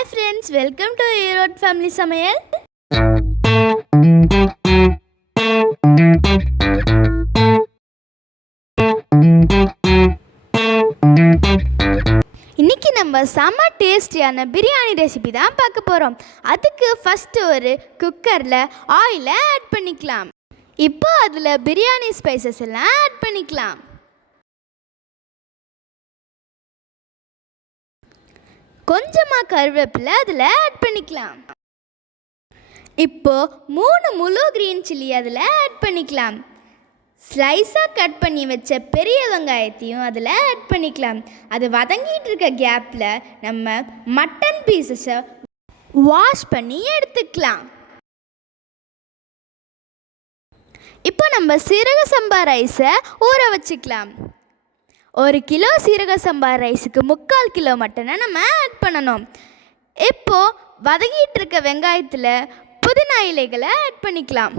Hi friends, welcome to Erode Family Samayal. இன்னைக்கு நம்ம செம்ம டேஸ்டியான பிரியாணி ரெசிபி தான் பார்க்க போகிறோம். அதுக்கு ஃபஸ்ட்டு ஒரு குக்கரில் ஆயிலை ஆட் பண்ணிக்கலாம். இப்போ அதில் பிரியாணி ஸ்பைசஸ் எல்லாம் ஆட் பண்ணிக்கலாம். கொஞ்சமாக கருவேப்பிலை அதில் ஆட் பண்ணிக்கலாம். இப்போது 3 முழு கிரீன் சில்லி அதில் ஆட் பண்ணிக்கலாம். ஸ்லைஸாக கட் பண்ணி வச்ச பெரிய வெங்காயத்தையும் அதில் ஆட் பண்ணிக்கலாம். அது வதங்கிட்டு இருக்க கேப்பில் நம்ம மட்டன் பீசஸை வாஷ் பண்ணி எடுத்துக்கலாம். இப்போ நம்ம சீரக சம்பா ரைஸை ஊற வச்சுக்கலாம். 1 கிலோ சீரக சம்பா ரைஸுக்கு 3/4 கிலோ மட்டனை நம்ம ஆட் பண்ணணும். இப்போது வதங்கிட்டு இருக்க வெங்காயத்தில் புதினா இலைகளை ஆட் பண்ணிக்கலாம்.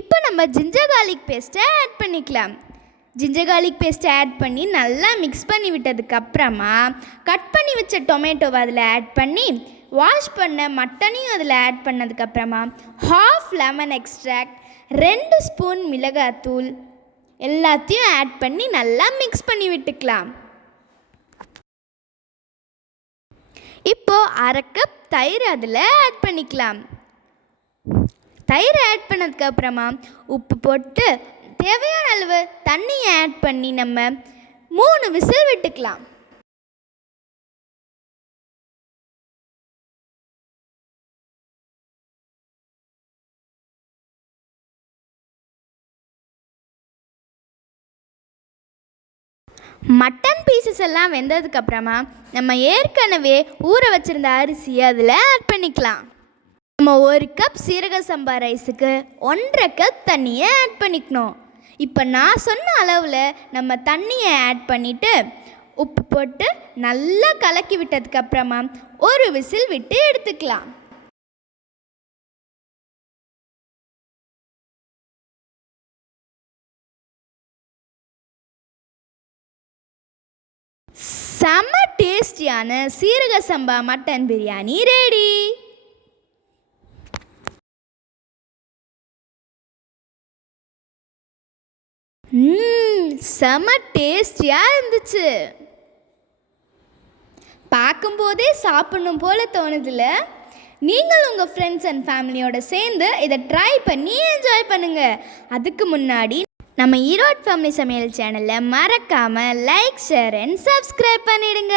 இப்போ நம்ம ஜிஞ்சர் கார்லிக் பேஸ்ட்டை ஆட் பண்ணிக்கலாம். ஜிஞ்சர் கார்லிக் பேஸ்ட்டை ஆட் பண்ணி நல்லா மிக்ஸ் பண்ணி விட்டதுக்கப்புறமா கட் பண்ணி வச்ச டொமேட்டோவை அதில் ஆட் பண்ணி வாஷ் பண்ண மட்டனையும் அதில் ஆட் பண்ணதுக்கப்புறமா 1/2 லெமன் எக்ஸ்ட்ராக்ட், 2 ஸ்பூன் மிளகாத்தூள் எல்லாத்தையும் ஆட் பண்ணி நல்லா மிக்ஸ் பண்ணி விட்டுக்கலாம். இப்போது 1/2 கப் தயிர் அதில் ஆட் பண்ணிக்கலாம். தயிர் ஆட் பண்ணதுக்கப்புறமா உப்பு போட்டு தேவையான அளவு தண்ணியை ஆட் பண்ணி நம்ம 3 விசில் விட்டுக்கலாம். மட்டன் பீசஸ் எல்லாம் வெந்ததுக்கப்புறமா நம்ம ஏற்கனவே ஊற வச்சுருந்த அரிசியை அதில் ஆட் பண்ணிக்கலாம். நம்ம 1 கப் சீரக சம்பா ரைஸுக்கு 1/2 கப் தண்ணியை ஆட் பண்ணிக்கணும். இப்போ நான் சொன்ன அளவில் நம்ம தண்ணியை ஆட் பண்ணிவிட்டு உப்பு போட்டு நல்லா கலக்கி விட்டதுக்கப்புறமா 1 விசில் விட்டு எடுத்துக்கலாம். செம்ம டேஸ்டியான சீரக சம்பா மட்டன் பிரியாணி ரெடி. செம்ம டேஸ்டியாக இருந்துச்சு. பார்க்கும்போதே சாப்பிடணும் போல தோணுதில்ல? நீங்கள் உங்கள் ஃப்ரெண்ட்ஸ் அண்ட் ஃபேமிலியோடு சேர்ந்து இதை ட்ரை பண்ணி என்ஜாய் பண்ணுங்கள். அதுக்கு முன்னாடி நம்ம ஈரோட் ஃபேமிலி சமையல் சேனலை மறக்காமல் லைக், ஷேர் அண்ட் சப்ஸ்கிரைப் பண்ணிடுங்க.